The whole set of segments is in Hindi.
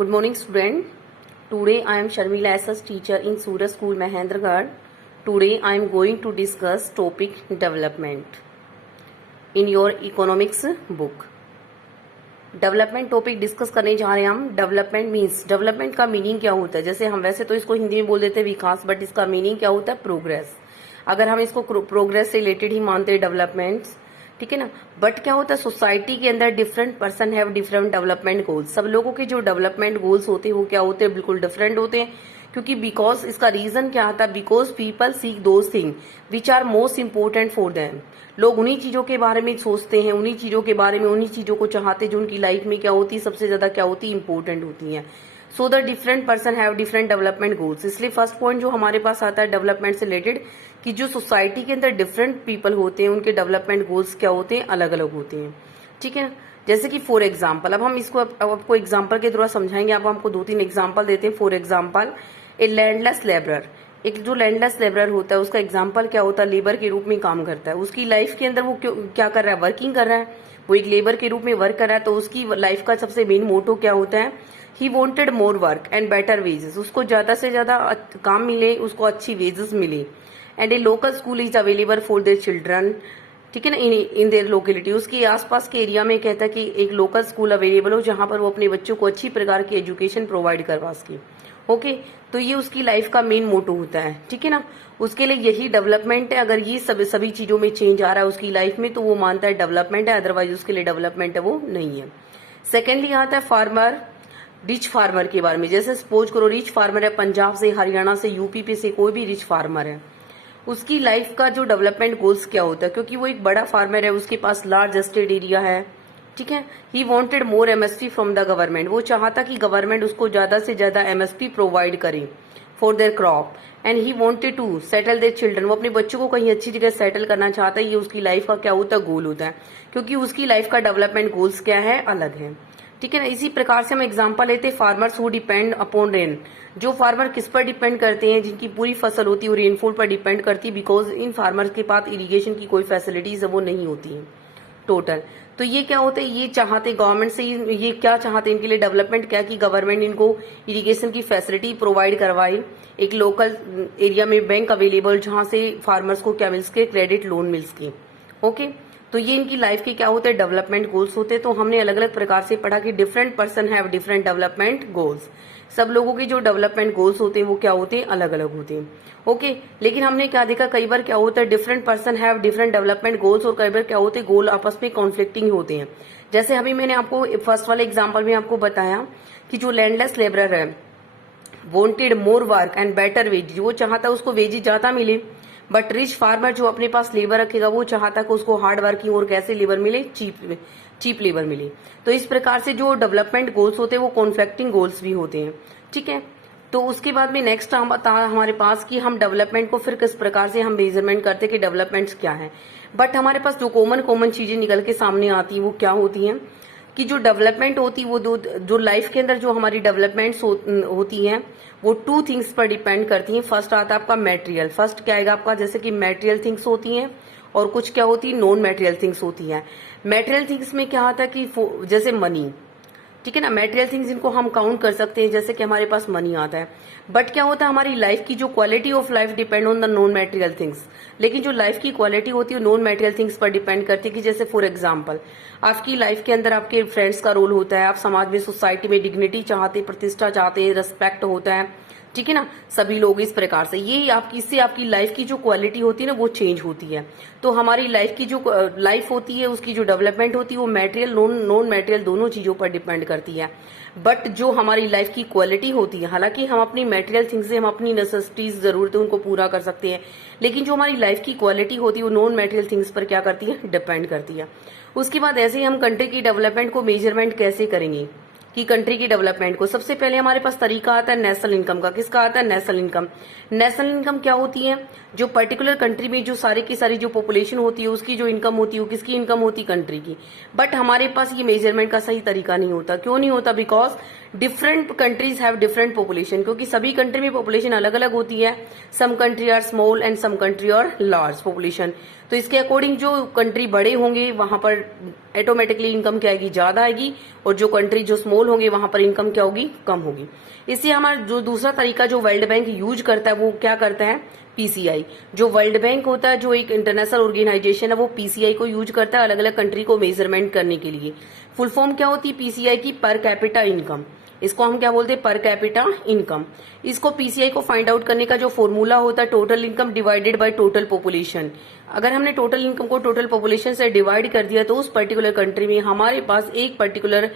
Good morning, student. Today I am Sharmila SS, teacher in Suraj School, Mahendragarh. Today I am going to discuss topic development in your economics book. Development topic discuss करने जा रहे हैं हम. डेवलपमेंट मीन्स, डेवलपमेंट का मीनिंग क्या होता है. जैसे हम वैसे तो इसको हिंदी में बोल देते हैं विकास, बट इसका मीनिंग क्या होता है, प्रोग्रेस. अगर हम इसको प्रोग्रेस से रिलेटेड ही मानते हैं डेवलपमेंट्स, ठीक है ना. बट क्या होता है, सोसाइटी के अंदर different person have different development goals. सब लोगों के जो डेवलपमेंट गोल्स होते हैं वो क्या होते हैं, बिल्कुल डिफरेंट होते हैं. क्योंकि बिकॉज इसका रीजन क्या आता है, because people seek those thing which are most important for them. लोग उन्हीं चीजों के बारे में सोचते हैं, उन्हीं चीजों के बारे में, उन्हीं चीजों को चाहते हैं जो उनकी लाइफ में क्या होती है, सबसे ज्यादा क्या होती है, इंपॉर्टेंट होती है. So the different person have different development goals. इसलिए फर्स्ट पॉइंट जो हमारे पास आता है डेवलपमेंट से रिलेटेड, कि जो सोसाइटी के अंदर डिफरेंट पीपल होते हैं उनके डेवलपमेंट गोल्स क्या होते हैं, अलग अलग होते हैं. ठीक है ना. जैसे कि फॉर एग्जाम्पल, अब हम इसको आपको एग्जाम्पल के द्वारा समझाएंगे. अब हमको 2-3 एग्जाम्पल देते हैं. For example, A landless labourer. एक जो लैंडलेस लेबरर होता है उसका एग्जाम्पल क्या होता है, लेबर के रूप में काम करता है. उसकी लाइफ के अंदर वो क्या कर रहा है, वर्किंग कर रहा है. वो एक लेबर के रूप में वर्क कर रहा है. तो उसकी लाइफ का सबसे मेन मोटो क्या होता है, he wanted more work and better wages. उसको ज्यादा से ज्यादा काम मिले, उसको अच्छी वेजेस मिले. And A local school is available for their children. ठीक है ना. इन देयर लोकेलिटी, उसके आसपास के एरिया में कहता है कि एक लोकल स्कूल अवेलेबल हो जहां पर वो अपने बच्चों को अच्छी प्रकार की एजुकेशन प्रोवाइड करवा सके. ओके. तो ये उसकी लाइफ का मेन मोटो होता है. ठीक है ना. उसके लिए यही डेवलपमेंट है. अगर ये सभी चीजों में चेंज आ रहा है उसकी लाइफ में तो वो मानता है डेवलपमेंट है, अदरवाइज उसके लिए डेवलपमेंट है वो नहीं है. सेकेंडली आता है फार्मर, रिच फार्मर के बारे में. जैसे सपोज करो रिच फार्मर है, पंजाब से, हरियाणा से, यूपी पे से कोई भी रिच फार्मर है, उसकी लाइफ का जो डेवलपमेंट गोल्स क्या होता है, क्योंकि वो एक बड़ा फार्मर है, उसके पास लार्ज एस्टेट एरिया है. ठीक है. He wanted more MSP from the government. वो चाहता कि गवर्नमेंट उसको ज्यादा से ज्यादा एमएसपी प्रोवाइड करे for their crop. And he wanted to settle their children. वो अपने बच्चों को कहीं अच्छी जगह सेटल करना चाहता है. ये उसकी लाइफ का क्या होता है, गोल होता है. क्योंकि उसकी लाइफ का डेवलपमेंट गोल्स क्या है, अलग है. ठीक है ना. इसी प्रकार से हम एग्जांपल लेते हैं farmers who depend upon rain. जो फार्मर किस पर डिपेंड करते हैं, जिनकी पूरी फसल होती है वो रेनफॉल पर डिपेंड करती है. बिकॉज इन फार्मर्स के पास इरिगेशन की कोई फैसिलिटीज है वो नहीं होती है टोटल. तो ये क्या होता है, ये चाहते गवर्नमेंट से, ये क्या चाहते हैं इनके लिए डेवलपमेंट क्या, कि गवर्नमेंट इनको इरिगेशन की फैसिलिटी प्रोवाइड करवाए. एक लोकल एरिया में बैंक अवेलेबल जहां से फार्मर्स को क्या मिल सके, क्रेडिट लोन मिल सके. ओके. तो ये इनकी लाइफ के क्या होते हैं, डेवलपमेंट गोल्स होते हैं. तो हमने अलग अलग प्रकार से पढ़ा कि different person have different development goals. सब लोगों के जो डेवलपमेंट गोल्स होते हैं वो क्या होते हैं, अलग अलग होते हैं. ओके. लेकिन हमने क्या देखा, कई बार क्या होता है, different person have different development goals, और कई बार क्या होते हैं, गोल आपस में कॉन्फ्लिक्टिंग होते हैं. जैसे अभी मैंने आपको फर्स्ट वाले एग्जाम्पल में आपको बताया कि जो लैंडलेस लेबरर है, wanted more work and better ways. वो चाहता है उसको वेजेस ज्यादा मिले. बट रिच फार्मर जो अपने पास लेबर रखेगा वो चाहता कि उसको हार्ड वर्किंग और कैसे लेबर मिले, चीप लेबर मिले. तो इस प्रकार से जो डेवलपमेंट गोल्स होते हैं वो कॉन्फ्लिक्टिंग गोल्स भी होते हैं. ठीक है. तो उसके बाद में नेक्स्ट हमारे पास कि हम डेवलपमेंट को फिर किस प्रकार से हम मेजरमेंट करते हैं कि डेवलपमेंट्स क्या है. बट हमारे पास जो कॉमन चीजें निकल के सामने आती है वो क्या होती हैं, कि जो डेवलपमेंट होती है वो जो लाइफ के अंदर जो हमारी डेवलपमेंट्स होती हैं वो 2 थिंग्स पर डिपेंड करती हैं. फर्स्ट आता है आपका मेटेरियल. फर्स्ट क्या आएगा आपका, जैसे कि मेटेरियल थिंग्स होती हैं और कुछ क्या होती है, नॉन मेटेरियल थिंग्स होती हैं. मेटेरियल थिंग्स में क्या आता है कि जैसे मनी. ठीक है ना. मेटेरियल थिंग्स इनको हम काउंट कर सकते हैं, जैसे कि हमारे पास मनी आता है. बट क्या होता है, हमारी लाइफ की जो quality of life depend on the non material things. लेकिन जो लाइफ की क्वालिटी होती है नॉन मेटेरियल थिंग्स पर डिपेंड करती है. कि जैसे फॉर एग्जांपल, आपकी लाइफ के अंदर आपके फ्रेंड्स का रोल होता है. आप समाज में, सोसाइटी में डिग्निटी चाहते, प्रतिष्ठा चाहते, रेस्पेक्ट होता है. ठीक है ना. सभी लोग इस प्रकार से, ये आपकी, इससे आपकी लाइफ की जो क्वालिटी होती है ना वो चेंज होती है. तो हमारी लाइफ की जो लाइफ होती है उसकी जो डेवलपमेंट होती है वो मेटेरियल नॉन मेटेरियल दोनों चीजों पर डिपेंड करती है. बट जो हमारी लाइफ की क्वालिटी होती है, हालांकि हम अपनी मेटेरियल थिंग्स से हम अपनी नेसेसिटीज, जरूरतें उनको पूरा कर सकते हैं, लेकिन जो हमारी लाइफ की क्वालिटी होती है वो नॉन मेटेरियल थिंग्स पर क्या करती है, डिपेंड करती है. उसके बाद ऐसे ही हम कंट्री की डेवलपमेंट को मेजरमेंट कैसे करेंगे, कि कंट्री की डेवलपमेंट को सबसे पहले हमारे पास तरीका आता है नेशनल इनकम का. किसका आता है, नेशनल इनकम. नेशनल इनकम क्या होती है, जो पर्टिकुलर कंट्री में जो सारी की सारी जो पॉपुलेशन होती है उसकी जो इनकम होती है वो किसकी इनकम होती है, कंट्री की. बट हमारे पास ये मेजरमेंट का सही तरीका नहीं होता. क्यों नहीं होता, because different countries have different population. क्योंकि सभी कंट्री में पॉपुलेशन अलग अलग होती है. Some country are small and some country are large population. तो इसके अकॉर्डिंग जो कंट्री बड़े होंगे वहां पर ऑटोमेटिकली इनकम क्या आएगी, ज्यादा आएगी. और जो कंट्री जो स्मॉल स्मॉल होंगे वहां पर इनकम क्या होगी, कम होगी। इससे हमारा जो दूसरा तरीका जो वर्ल्ड बैंक यूज करता है वो क्या करता है, पीसीआई। जो वर्ल्ड बैंक होता है, जो एक इंटरनेशनल ऑर्गेनाइजेशन है, वो पीसीआई को यूज करता है अलग अलग कंट्री को मेजरमेंट करने के लिए। फुल फॉर्म क्या होती है पीसीआई की, पर कैपिटा इनकम। इसको हम क्या बोलते हैं, पर कैपिटा इनकम। इसको पीसीआई को फाइंड आउट करने का जो फॉर्मूला होता है, total income divided by total population. अगर हमने टोटल इनकम को टोटल पॉपुलेशन से डिवाइड कर दिया तो उस पर्टिकुलर कंट्री में हमारे पास एक पर्टिकुलर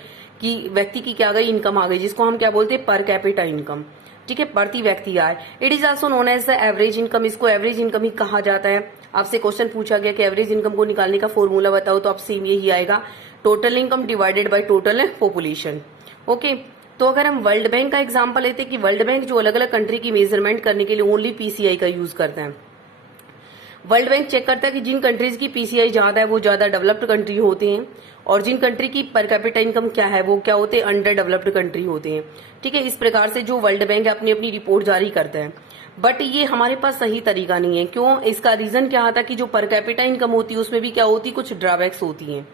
की व्यक्ति की क्या आ गई, इनकम आ गई, जिसको हम क्या बोलते हैं, पर कैपिटा इनकम। ठीक है, प्रति व्यक्ति आय। It is also known as the average income. इसको एवरेज इनकम ही कहा जाता है। आपसे क्वेश्चन पूछा गया कि एवरेज इनकम को निकालने का फॉर्मूला बताओ, तो आप सेम यही आएगा, total income divided by total population. Okay, तो अगर हम वर्ल्ड बैंक का एग्जांपल लेते हैं कि वर्ल्ड बैंक जो अलग अलग कंट्री की मेजरमेंट करने के लिए ओनली पीसीआई का यूज करता है। वर्ल्ड बैंक चेक करता है कि जिन कंट्रीज की पीसीआई ज्यादा है वो ज्यादा डेवलप्ड कंट्री होते हैं, और जिन कंट्री की पर कैपिटा इनकम क्या है वो क्या होते हैं, अंडर डेवलप्ड कंट्री होते हैं। ठीक है, इस प्रकार से जो वर्ल्ड बैंक अपनी अपनी रिपोर्ट जारी करता है। बट ये हमारे पास सही तरीका नहीं है। क्यों? इसका रीजन क्या आता है कि जो पर कैपिटा इनकम होती है उसमें भी क्या होती है, कुछ ड्रॉबैक्स होती हैं।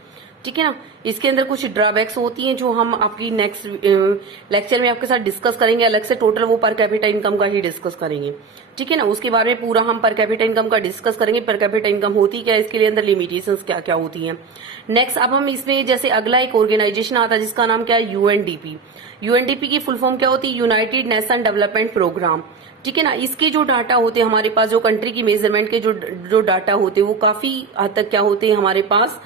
ठीक है ना, इसके अंदर कुछ ड्रॉबैक्स होती हैं जो हम आपकी नेक्स्ट लेक्चर में आपके साथ डिस्कस करेंगे। अलग से टोटल वो पर कैपिटा इनकम का ही डिस्कस करेंगे। ठीक है ना, उसके बारे में पूरा हम पर कैपिटा इनकम का डिस्कस करेंगे। पर कैपिटा इनकम होती क्या है, इसके लिए अंदर लिमिटेशंस क्या क्या होती हैं। नेक्स्ट अब हम इसमें जैसे अगला एक ऑर्गेनाइजेशन आता है जिसका नाम क्या है, यूएनडीपी। यूएनडीपी की फुल फॉर्म क्या होती है, यूनाइटेड नेशन डेवलपमेंट प्रोग्राम। ठीक है ना, इसके जो डाटा होते हैं हमारे पास, जो कंट्री की मेजरमेंट के जो डाटा होते हैं वो काफी हद तक क्या होते हैं हमारे पास,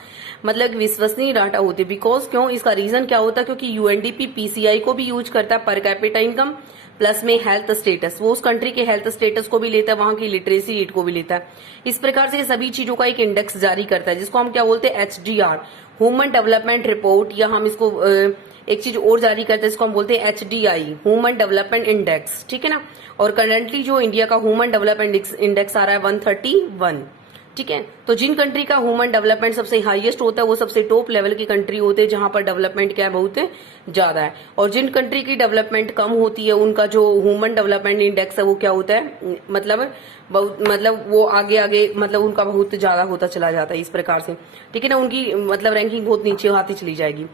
मतलब विश्वसनीय डाटा होते हैं। बिकॉज क्यों, इसका रीजन क्या होता है, क्योंकि यूएनडीपी पीसीआई को भी यूज करता है, पर कैपिटा इनकम प्लस में हेल्थ स्टेटस। वो उस कंट्री के हेल्थ स्टेटस को भी लेता है, वहां की लिटरेसी रेट को भी लेता है। इस प्रकार से सभी चीजों का एक इंडेक्स जारी करता है जिसको हम क्या बोलते हैं, एचडीआर, ह्यूमन डेवलपमेंट रिपोर्ट। या हम इसको एक चीज और जारी करते हैं जिसको हम बोलते हैं एचडीआई, ह्यूमन डेवलपमेंट इंडेक्स। ठीक है ना, और करंटली जो इंडिया का ह्यूमन डेवलपमेंट इंडेक्स आ रहा है 131। ठीक है, तो जिन कंट्री का ह्यूमन डेवलपमेंट सबसे हाईएस्ट होता है वो सबसे टॉप लेवल की कंट्री होते हैं, जहां पर डेवलपमेंट क्या है, बहुत ज्यादा है। और जिन कंट्री की डेवलपमेंट कम होती है उनका जो ह्यूमन डेवलपमेंट इंडेक्स है वो क्या होता है, मतलब वो आगे आगे मतलब उनका बहुत ज्यादा होता चला जाता है इस प्रकार से। ठीक है ना, उनकी मतलब रैंकिंग बहुत नीचे आती चली जाएगी।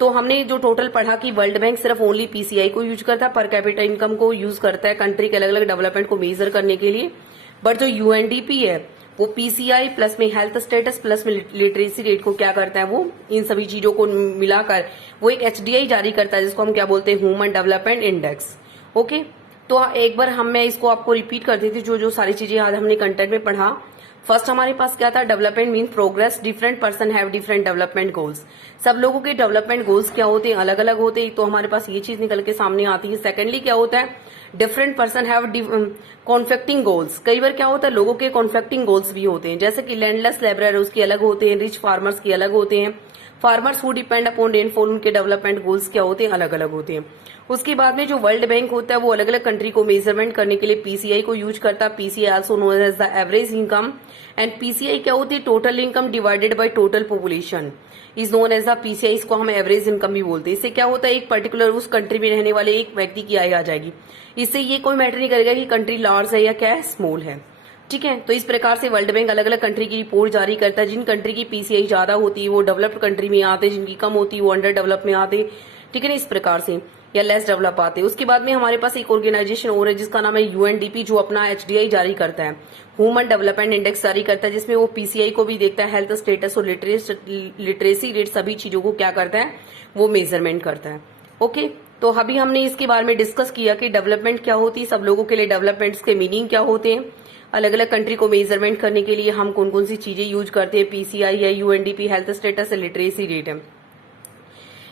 तो हमने जो टोटल पढ़ा कि वर्ल्ड बैंक सिर्फ ओनली पीसीआई को यूज करता है, पर कैपिटा इनकम को यूज करता है कंट्री के अलग अलग डेवलपमेंट को मेजर करने के लिए। बट जो यूएनडीपी है वो पीसीआई प्लस में हेल्थ स्टेटस प्लस में लिटरेसी रेट को क्या करता है, वो इन सभी चीजों को मिलाकर वो एक एचडीआई जारी करता है जिसको हम क्या बोलते हैं, ह्यूमन डेवलपमेंट इंडेक्स। ओके, तो एक बार मैं इसको आपको रिपीट कर देती हूँ जो सारी चीजें आज हमने कंटेंट में पढ़ा। फर्स्ट हमारे पास क्या था, development mean progress, different person have different development goals. सब लोगों के डेवलपमेंट गोल्स क्या होते हैं, अलग अलग होते हैं, तो हमारे पास ये चीज निकल के सामने आती है। सेकेंडली क्या होता है, different person have conflicting goals. कई बार क्या होता है, लोगों के कॉन्फ्लिक्टिंग गोल्स भी होते हैं, जैसे कि लैंडलेस लेबरर उसके अलग होते हैं, रिच फार्मर्स के अलग होते हैं, farmers who depend upon rainfall उनके डेवलपमेंट गोल्स क्या होते हैं, अलग अलग होते हैं। उसके बाद में जो वर्ल्ड बैंक होता है वो अलग अलग कंट्री को मेजरमेंट करने के लिए पीसीआई को यूज करता है। PCI also known as the average income. And PCI क्या होती है, total income divided by total population is known as the PCI. इसको हम एवरेज इनकम भी बोलते हैं। इससे क्या होता है, एक पर्टिकुलर उस कंट्री में रहने वाले एक व्यक्ति की आय आ जाएगी। इससे ये कोई मैटर नहीं करेगा कि कंट्री लार्ज है या क्या है, स्मॉल है। ठीक है, तो इस प्रकार से वर्ल्ड बैंक अलग अलग कंट्री की रिपोर्ट जारी करता है। जिन कंट्री की पीसीआई ज्यादा होती है वो डेवलप्ड कंट्री में आते हैं, जिनकी कम होती है वो अंडर डेवलप में आते। ठीक है ना, इस प्रकार से, या लेस डेवलप आते हैं। उसके बाद में हमारे पास एक ऑर्गेनाइजेशन और है जिसका नाम है यूएनडीपी, जो अपना एचडीआई जारी करता है, ह्यूमन डेवलपमेंट इंडेक्स जारी करता है, जिसमें वो पीसीआई को भी देखता है, हेल्थ स्टेटस और लिटरेसी रेट सभी चीजों को क्या करता है, वो मेजरमेंट करता है। ओके, तो अभी हमने इसके बारे में डिस्कस किया कि डेवलपमेंट क्या होती है, सब लोगों के लिए डेवलपमेंट्स के मीनिंग क्या होते हैं, अलग अलग कंट्री को मेजरमेंट करने के लिए हम कौन कौन सी चीजें यूज करते हैं, पीसीआई है, UNDP, health status, literacy rate है।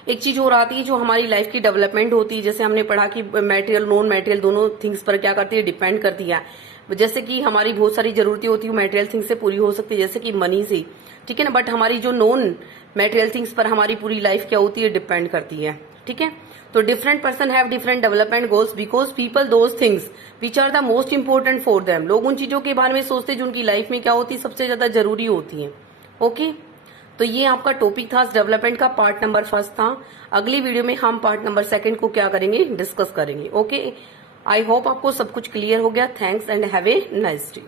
एक चीज और आती है जो हमारी लाइफ की डेवलपमेंट होती है, जैसे हमने पढ़ा कि मेटेरियल नॉन मेटेरियल दोनों थिंग्स पर क्या करती है, डिपेंड करती है। जैसे कि हमारी बहुत सारी जरूरतें होती है मेटेरियल थिंग्स से पूरी हो सकती है, जैसे कि मनी से। ठीक है ना, बट हमारी जो नॉन मेटेरियल थिंग्स पर हमारी पूरी लाइफ क्या होती है, डिपेंड करती है। ठीक है, तो different person have different development goals because people those things which are the most important for them. लोग उन चीजों के बारे में सोचते हैं जो उनकी लाइफ में क्या होती है, सबसे ज्यादा जरूरी होती है। ओके, तो ये आपका टॉपिक था डेवलपमेंट का, पार्ट नंबर फर्स्ट था। अगली वीडियो में हम पार्ट नंबर सेकंड को क्या करेंगे, डिस्कस करेंगे। ओके, आई होप आपको सब कुछ क्लियर हो गया। Thanks and have a nice day.